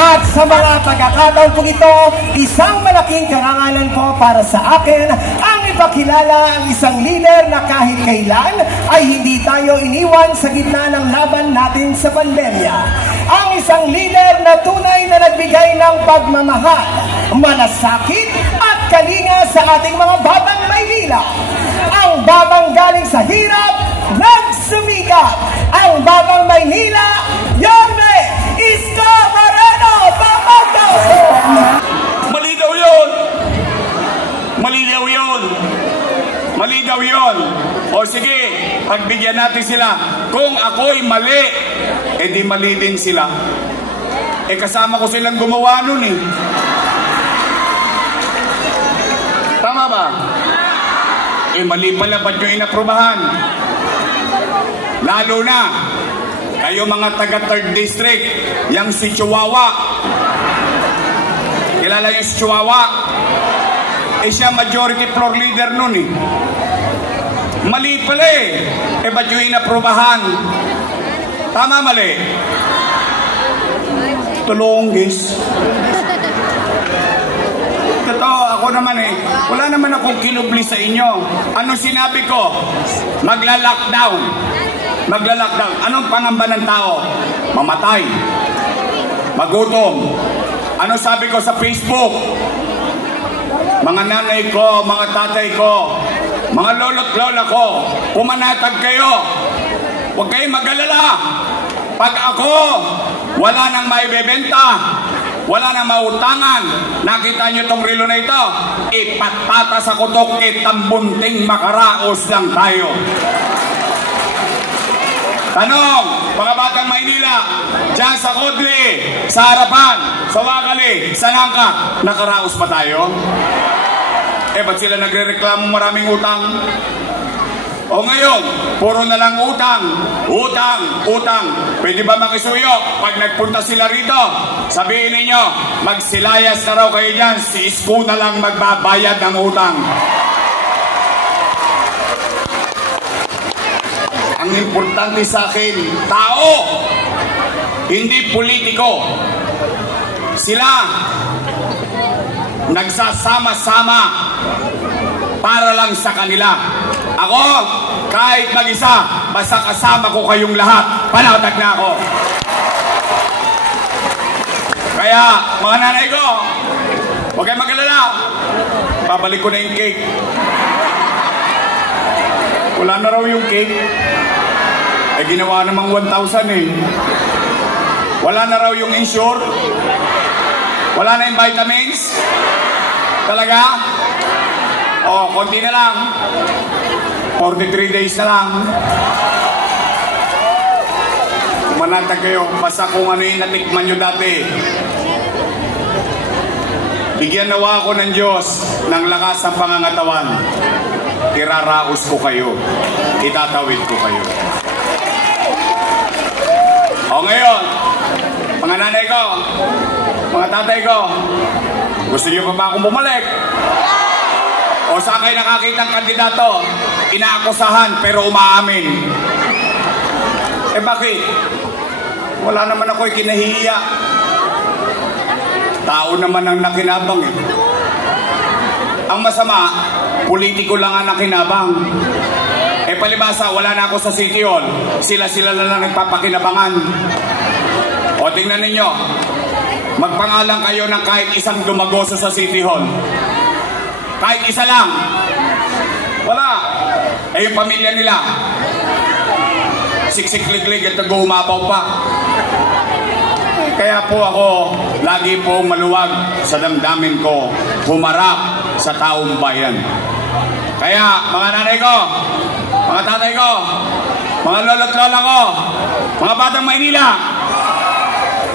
At sa mga pagkakataon po ito, isang malaking karangalan po para sa akin ang ipakilala ang isang leader na kahit kailan ay hindi tayo iniwan sa gitna ng laban natin sa pandemya. Ang isang leader na tunay na nagbigay ng pagmamahal, malasakit at kalinga sa ating mga batang Maynila. Ang batang galing sa hirap, nagsumikap. Ang batang Maynila, Yorme Isko Moreno Papago! Malinaw yun! Malinaw yun! Malinaw yun! O sige, pagbigyan natin sila. Kung ako'y mali, edi mali din sila. Kasama ko silang gumawa nun eh. Tama ba? Mali pala, ba't nyo inaprubahan? Lalo na, kayo mga taga 3rd District, yang si Chihuahua. Kilala yung si Chihuahua? Siya majority floor leader nun eh. Mali pala eh. Ba't nyo inaprubahan? Tama, mali? Tulonggis. Totoo, ako naman wala naman akong kinubli sa inyo. Ano sinabi ko? Magla-lockdown. Magla-lockdown. Anong pangamba ng tao? Mamatay. Magutom. Ano sabi ko sa Facebook? Mga nanay ko, mga tatay ko, mga lolo't lola ko, pumanatag kayo. Huwag kayong mag-alala. Pag ako, wala nang maibebenta, wala nang mautangan, nakita nyo itong relo na ito, ipatata sa kutok, itambunting makaraos lang tayo. Tanong, mga batang Maynila, dyan sa Kudli, sa harapan, sa Wakali, sa Nangka, nakaraos pa tayo? Ba't sila nagre-reklamo maraming utang? O ngayon, puro na lang utang, utang, utang. Pwede ba makisuyo? Pag nagpunta sila rito, sabihin ninyo, magsilayas na raw kayo dyan, si Isko na lang magbabayad ng utang. Ang importante sa akin, tao, hindi politiko. Sila, nagsasama-sama para lang sa kanila. Ako, kahit mag-isa, basta kasama ko kayong lahat, panatag na ako. Kaya, mga nanay ko, huwag kayong mag-alala. Babalik ko na yung cake. Wala na raw yung cake. Ginawa namang 1,000 eh. Wala na raw yung insure. Wala na yung vitamins. Talaga? Konti na lang. 43 days na lang. Manatag kayo. Basta kung ano yung natikman nyo dati. Bigyan nawa ako ng Diyos ng lakas ng pangangatawan. Iraraos ko kayo. Itatawid ko kayo. Ngayon, mga nanay ko, mga tatay ko, gusto nyo pa ba akong bumalik? O saan kayo nakakita ng kandidato? Inaakusahan pero umaamin. Bakit? Wala naman ako kinahihiya. Tao naman ang nakinabang eh. Ang masama, politiko lang ang nakinabang. Palibasa, wala na ako sa City Hall. Sila-sila na lang nagpapakinabangan. O tingnan ninyo, magpangalan kayo ng kahit isang dumagoso sa City Hall. Kahit isa lang. Wala. Yung pamilya nila, siksik-liglig at nag-uumapaw pa. Kaya po ako, lagi po maluwag sa damdamin ko, humarap sa taong bayan. Kaya, mga nanay ko, mga tatay ko, mga lolo't lola ko, mga batang Maynila,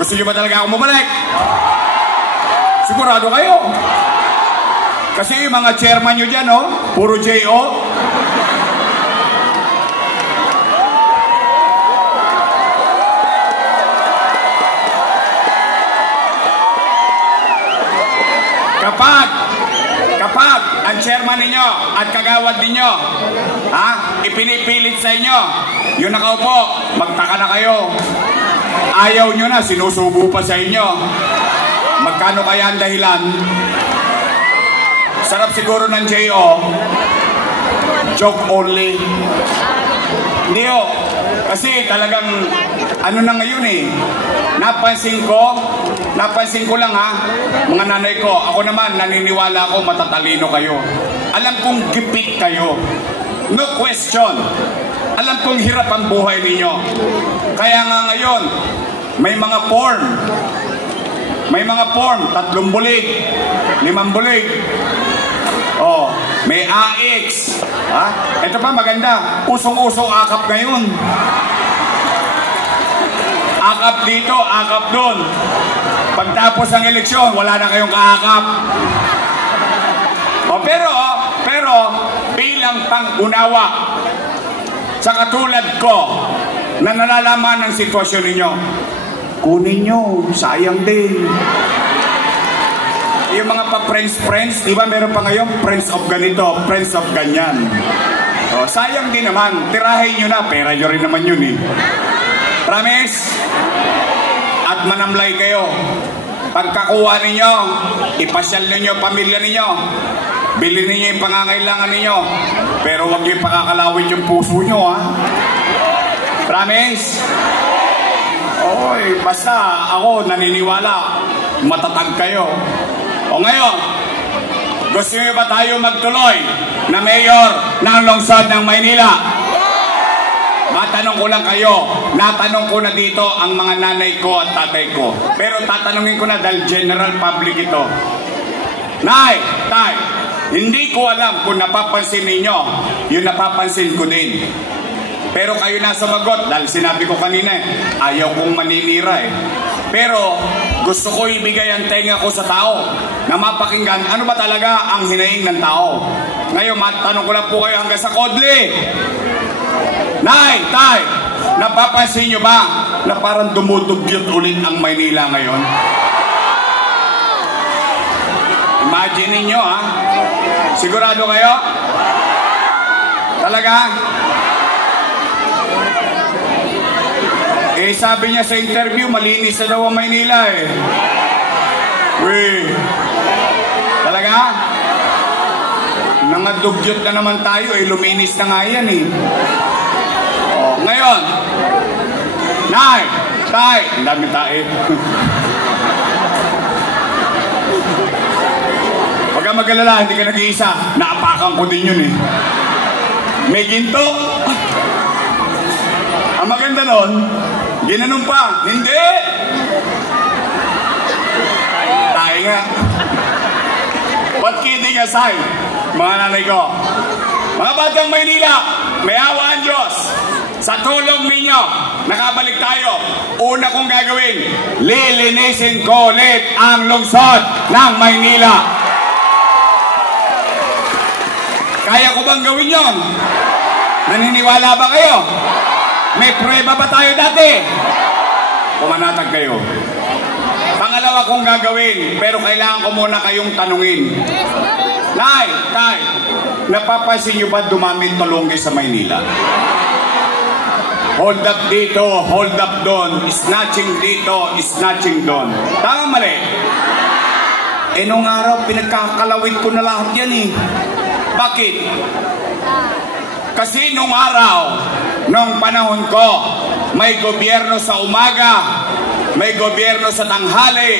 gusto nyo ba talaga akong bumalik? Sigurado kayo. Kasi yung mga chairman nyo dyan, puro J.O. Kapag ang chairman ninyo at kagawad ninyo ipinipilit sa inyo yung nakaupo, magtaka na kayo. ayaw nyo na, sinusubo pa sa inyo. Magkano kaya ang dahilan? Sarap siguro ng J.O. Joke only. Hindi o. Kasi talagang, ano na ngayon eh. Napansin ko lang ha, mga nanay ko, ako naman naniniwala ako matatalino kayo. Alam kong gipit kayo. No question. Alam kong hirap ang buhay ninyo. Kaya nga ngayon, may mga form. May mga form, 3 bulig, 5 bulig. Oh, may AX. Ha? Ito pa maganda. Usong-usong akap ngayon. Akap dito, akap doon. Pagtapos ng eleksyon, wala na kayong kaakap. Oh, pero bilang pang-unawa sa katulad ko na nalalaman ng sitwasyon ninyo, kunin nyo, sayang din. Yung mga pa-friends, di ba meron pa ngayon friends of ganito, friends of ganyan. O, sayang din naman, tirahin nyo na, pera nyo rin naman yun eh. Promise? At manamlay kayo. Pagkakuha ninyo, ipasyal ninyo pamilya ninyo. Bili ninyo yung pangangailangan ninyo. Pero huwag nyo pakakalawin yung puso nyo ha. Promise? Oy, basta ako naniniwala, matatag kayo. O ngayon, gusto nyo ba tayo magtuloy na mayor ng lungsod ng Maynila? Matanong ko lang kayo, natanong ko na dito ang mga nanay ko at tatay ko. Pero tatanungin ko na dahil general public ito. Nay, tay, hindi ko alam kung napapansin ninyo, yung napapansin ko din. Pero kayo na sumagot dahil sinabi ko kanina, ayaw kong maninira eh. Pero gusto ko ibigay ang tenga ko sa tao na mapakinggan ano ba talaga ang hinaing ng tao. Ngayon, matanong ko lang po kayo hanggang sa Kodli. Nay, tay, napapansin nyo ba na parang dumudugyot ulit ang Maynila ngayon? Imagine ninyo ha. Sigurado kayo? Talaga? Eh, sabi niya sa interview, malinis na daw ang Maynila eh. Weh. Talaga? Nangadugyot na naman tayo eh, luminis na nga yan eh. Oh, ngayon, nay, tay, ang dami tayo. Huwag ka mag-alala, hindi ka nag-iisa. Naapakan ko din yun eh. May ginto. Ang maganda nun, ginanong pa. Hindi! Tayo nga. What kidding aside, mga nanay ko. Mga batang Maynila, may awa ang Diyos. Sa tulong ninyo, nakabalik tayo. Una kong gagawin, lilinisin ko ulit ang lungsod ng Maynila. Kaya ko bang gawin yon? Naniniwala ba kayo? May prueba ba tayo dati? Pumanatag kayo. Pangalawa kong gagawin, pero kailangan ko muna kayong tanungin. Nay, tay, napapansin nyo ba dumaming tulongge sa Maynila? Hold up dito, hold up doon, snatching dito, snatching doon. Tama mali? Eh nung araw, pinagkakalawit ko na lahat yan eh. Bakit? Kasi nung araw, nung panahon ko, may gobyerno sa umaga, may gobyerno sa tanghali,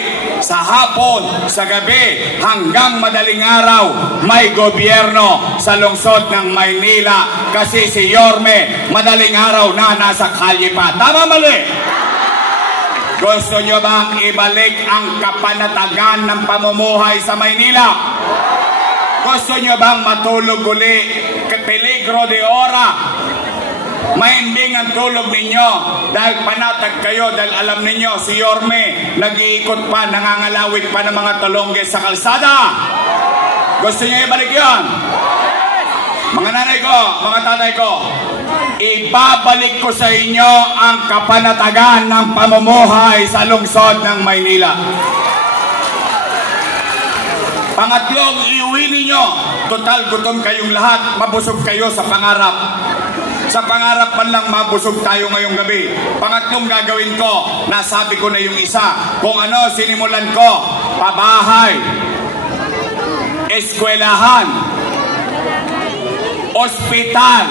sa hapon, sa gabi, hanggang madaling araw, may gobyerno sa lungsod ng Maynila. Kasi si Yorme, madaling araw na nasa kalye pa. Tama mali? Gusto nyo bang ibalik ang kapanatagan ng pamumuhay sa Maynila? Gusto nyo bang matulog uli? Peligro de ora. Mahimbing ang tulog ninyo dahil panatag kayo, dahil alam ninyo si Yorme nag-iikot pa, nangangalawit pa ng mga tulongge sa kalsada. Gusto niyo ibalik yun? Mga nanay ko, mga tatay ko, ibabalik ko sa inyo ang kapanatagan ng pamumuhay sa lungsod ng Maynila. Pangatlong, iuwi ninyo. Total, gutom kayong lahat, mabusog kayo sa pangarap. Sa pangarap man lang mabusog tayo ngayong gabi. Pangatlong gagawin ko, nasabi ko na yung isa. Kung ano sinimulan ko, pabahay, eskwelahan, ospital,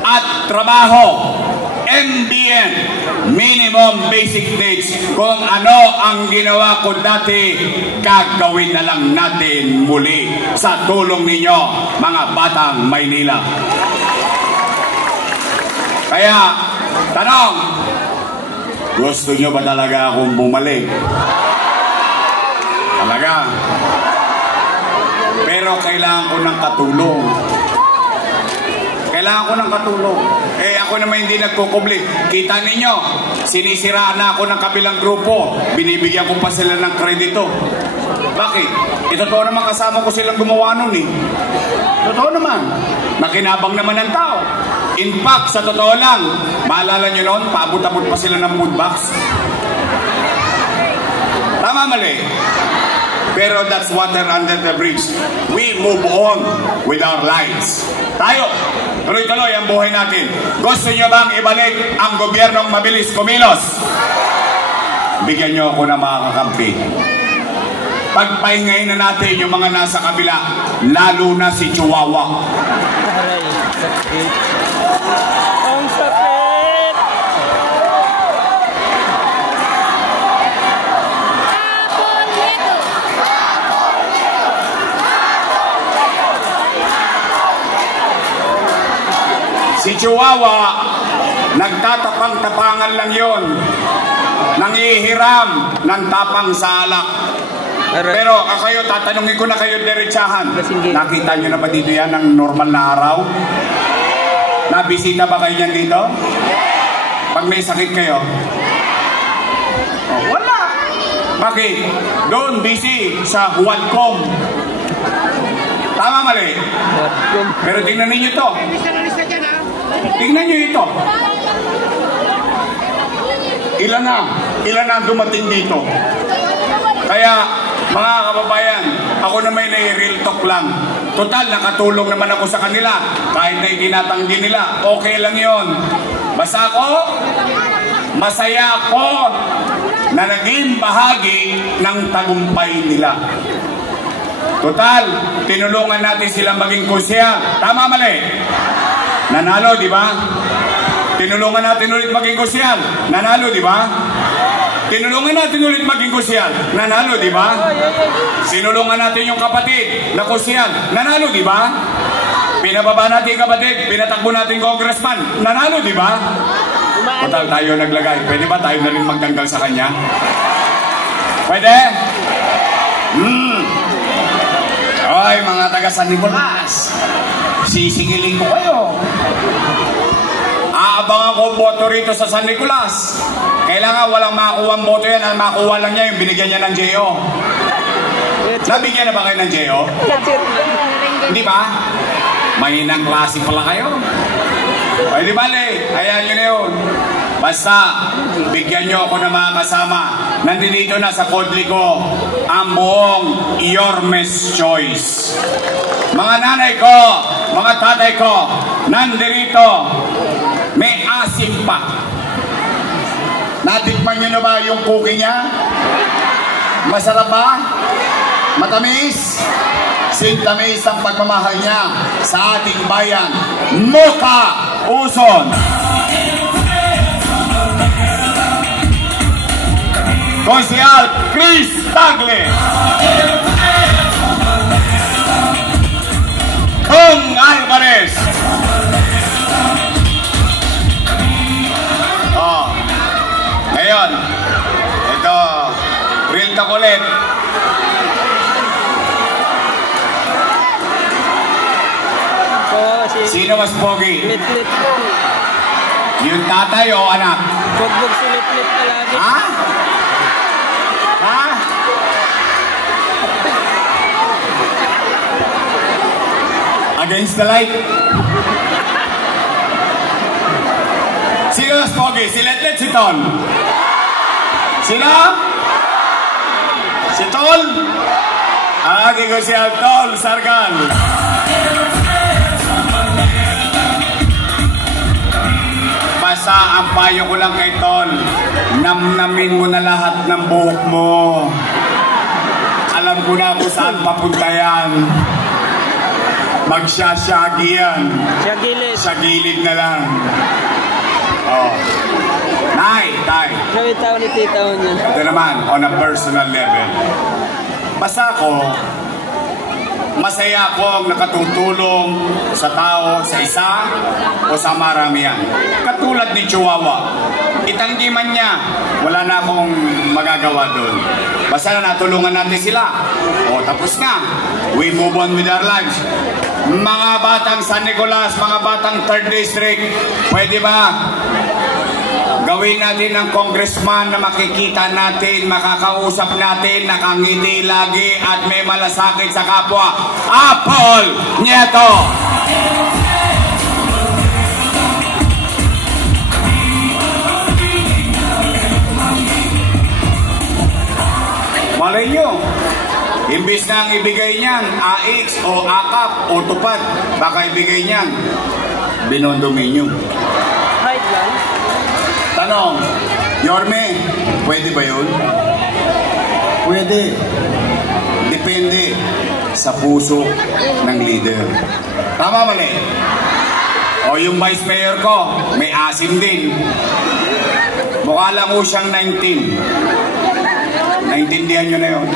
at trabaho. MBN, minimum basic needs. Kung ano ang ginawa ko dati, gagawin na lang natin muli sa tulong ninyo, mga batang Maynila. Kaya, tanong, gusto nyo ba talaga akong bumalik? Talaga? Pero kailangan ko ng katulong. Kailangan ko ng katulong. Ako naman hindi nagkukubli. Kita ninyo, sinisiraan na ako ng kabilang grupo. Binibigyan ko pa sila ng kredito. Bakit? Totoo naman kasama ko silang gumawa nun eh. Totoo naman. Nakinabang naman ng tao. In fact, sa totoo lang, maalala nyo noon, paabot-abot pa sila ng food box. Tama mali. Pero that's water under the bridge. We move on with our lives. Tayo, tuloy-tuloy ang buhay natin. Gusto nyo bang ibalik ang gobyernong mabilis kumilos? Bigyan nyo ako ng mga kakampi. Pagpahingayin na natin yung mga nasa kabila, lalo na si Chihuahua. Ang sakit! Si Chihuahua, nagtatapang-tapangan lang yon, nangihiram ng tapang sa alak. Pero kayo, tatanungin ko na kayo diretsahan. Nakita nyo na ba dito yan ng normal na araw? Nabisita ba kayo yan dito? Pag may sakit kayo? Oh, wala. Bakit? Doon busy sa Huadcom. Tama mali? Pero tingnan ninyo to. Tingnan nyo ito. Ilan na dumating dito. Kaya, mga kababayan, ako na may real talk lang. Total, nakatulong naman ako sa kanila. Kahit na itinatanggi nila, okay lang yon. Basta ako, masaya ako na naging bahagi ng tagumpay nila. Total, tinulungan natin silang maging kusyal. Tama mali? Nanalo, di ba? Tinulungan natin ulit maging kusyal. Nanalo, di ba? Tinulungan natin ulit maging kusyal. Nanalo, di ba? Sinulungan natin yung kapatid na kusyal. Nanalo, di ba? Pinababa natin yung kapatid. Pinatakbo natin congressman. Nanalo, di ba? Total tayo naglagay. Pwede ba tayo na rin magtanggal sa kanya? Pwede? Ay, mga taga San Nicolas, sisingiling ko kayo. Aabangan ko boto rito sa San Nicolas. Kailangan walang makuha ang boto yan. Ang makuha lang niya yung binigyan niya ng JO. Nabigyan na ba kayo ng JO? Hindi ba? Mahinang klase pala kayo. Ay di bale, hayaan nyo na yun. Basta, bigyan nyo ako ng mga kasama. Nandito na sa kodli ko ang buong Yormes Choice. Mga nanay ko, mga tatay ko, nandito, may asim pa. Natikman nyo na ba yung cookie niya? Masarap ba? Matamis? Sintamis ang pagmamahal niya sa ating bayan. Mocha Uson! Konsehal Chris Tagle, Kong Alvarez. Ngayon, ito, real talk ulit. Sino mas pogi? Lit-lit po. Yung tatay o anak? Bugbog si lit-lit palagi. Ha? Ha? Against the light? Sino mas pogi? Si Lit-lit, si Tol? Sino? Si Tol? Di ko siya Tol, Sargal. Basta ang payo ko lang kay Tol, namnamin mo na lahat ng buhok mo. Alam ko na kung saan papunta yan. Magsasyagi yan. Sa gilid. Sa gilid na lang. Oh. Nay, tay. Gawin tao ni tita mo niya. Ito naman, on a personal level. Basta ako, masaya akong nakatutulong sa tao, sa isa o sa maramihan. Katulad ni Chihuahua. Itanggi man niya, wala na akong magagawa doon. Basta na natulungan natin sila. O tapos na. We move on with our lives. Mga batang San Nicolas, mga batang 3rd District, pwede ba gawin natin ng congressman na makikita natin, makakausap natin, nakangiti lagi at may malasakit sa kapwa? Apol Nieto! Malay nyo, imbis na ang ibigay niyan, AX o AKAP o tupad, baka ibigay niyan, binondominium. Right lang. Tanong, Yorme, pwede ba yun? Pwede. Depende sa puso ng leader. Tama mali? O yung vice mayor ko, may asim din. Mukha lang po siyang 19. Naintindihan nyo na yun.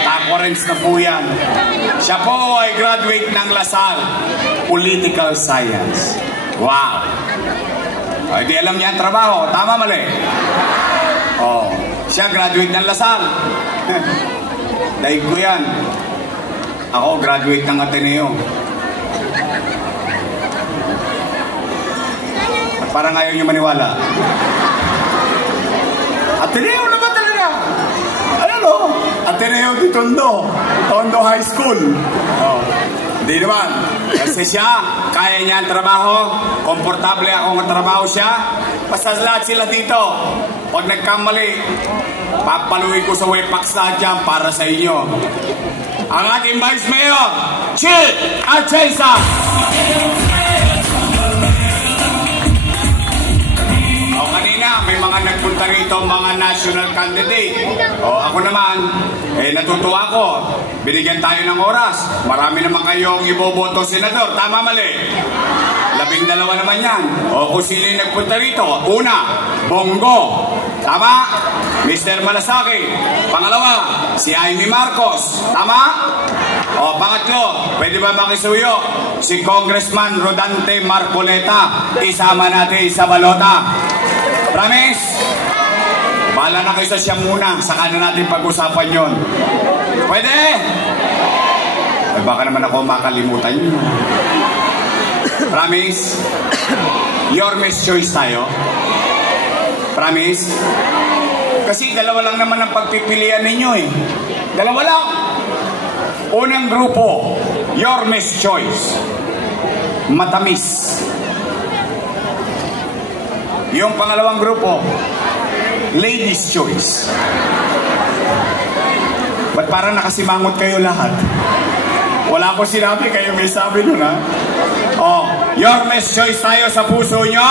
Takorens na po yan. Siya po ay graduate ng Lasal, Political Science. Wow! Ay, di alam niya ang trabaho. Tama mali? Oh, siya graduate ng Lasal. Daig ko yan. Ako graduate ng Ateneo. At parang ayaw niyo maniwala. Ateneo na ba talaga? Ano? Ateneo di Tondo. Tondo High School. Oh. Hindi naman. Kasi siya, kaya niya ang trabaho, komportable ako ng trabaho siya. Basta lahat sila dito. Pag nagkamali, papaluin ko sa Wepax lahat dyan para sa inyo. Ang ating Vice Mayor, Chill Atienza! O kanina, may mga nagpunta rito, mga national candidate. O ako naman, natutuwa ko. Binigyan tayo ng oras. Marami naman kayong iboboto senador. Tama mali? 12 naman yan. O kung sino yung nagpunta rito. Una, Bongo. Tama? Mr. Malasaki. Pangalawa, si Amy Marcos. Tama? O pangatlo, pwede ba makisuyo? Si Congressman Rodante Marcoleta. Isama natin sa balota. Promise? Bahala na kayo sa siya muna. Saka na natin pag-usapan yon. Pwede? Ay baka naman ako makalimutan nyo. Promise? Yorme's choice tayo. Promise? Kasi dalawa lang naman ang pagpipilian ninyo eh. Dalawa lang. Unang grupo, Yorme's choice. Matamis. Yung pangalawang grupo, Ladies' choice. Ba't parang nakasimangot kayo lahat? Wala ko sinabi, kayo may sabi nun ha? Oh, Yorme's choice tayo sa puso nyo.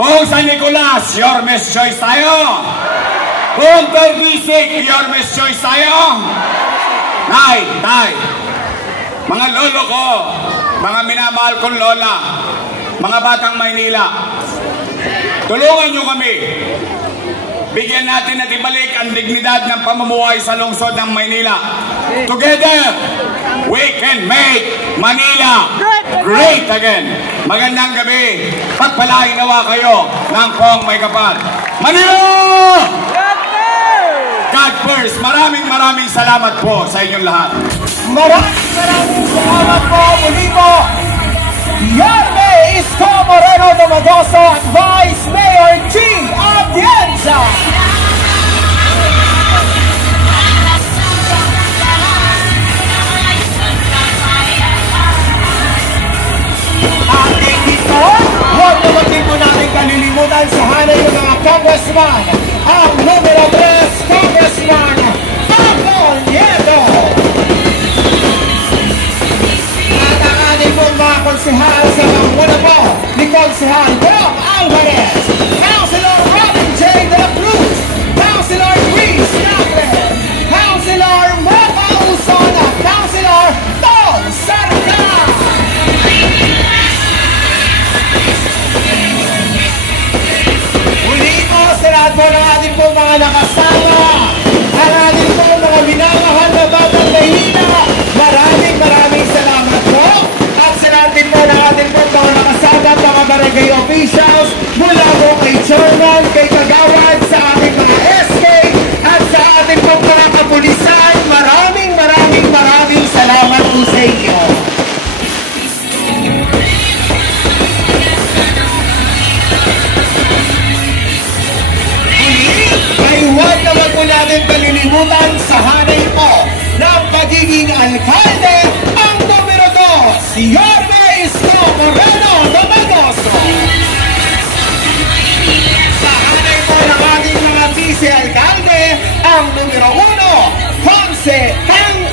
Buong San Nicolas, Yorme's choice tayo. Buong Terbisik, Yorme's choice tayo. Nay, tay, mga lolo ko, mga minamahal kong lola, mga batang Maynila, tulungan nyo kami. Bigyan natin at ibalik ang dignidad ng pamumuhay sa lungsod ng Maynila. Together, we can make Manila great again. Magandang gabi. Pagpalain nawa kayo ng Pong May Kapal. Manila! God first. Maraming salamat po sa inyong lahat. Maraming salamat po. Muli po, Yorme Isko Moreno Domagoso at Vice Mayor G. Atienza. Ating dito, huwag naman din po natin kalilimutan sa hanay ng mga congressman. Ang numero 3, Congressman Apol Nieto. At ang ating pong mga konsehal sa mga muna po, ni Consejal Bong Alvarez, Councilor Robin J. De La Cruz, Councilor Chris Nagle, Councilor Mocha Usona, Councilor Tol Sarga. Muli po sa lahat po ng ating po mga nakasama, ang ating po mga minamahal na batang mahina, maraming salamat po. At sa lahat din po ng ating po mga nakasama, mga barangay officials, mula po kay Chairman, kay Kagawad, sa ating mga SK, at sa ating po mga kapulisan, maraming salamat po sa inyo. Ay huwag naman po natin palilimutan sa hanay po ng pagiging alkalde ang numero 2, si Yorme Isko Moreno Domagoso. Sa hanay po ng ating mga vice-alkalde, ang numero 1, Ponce Tang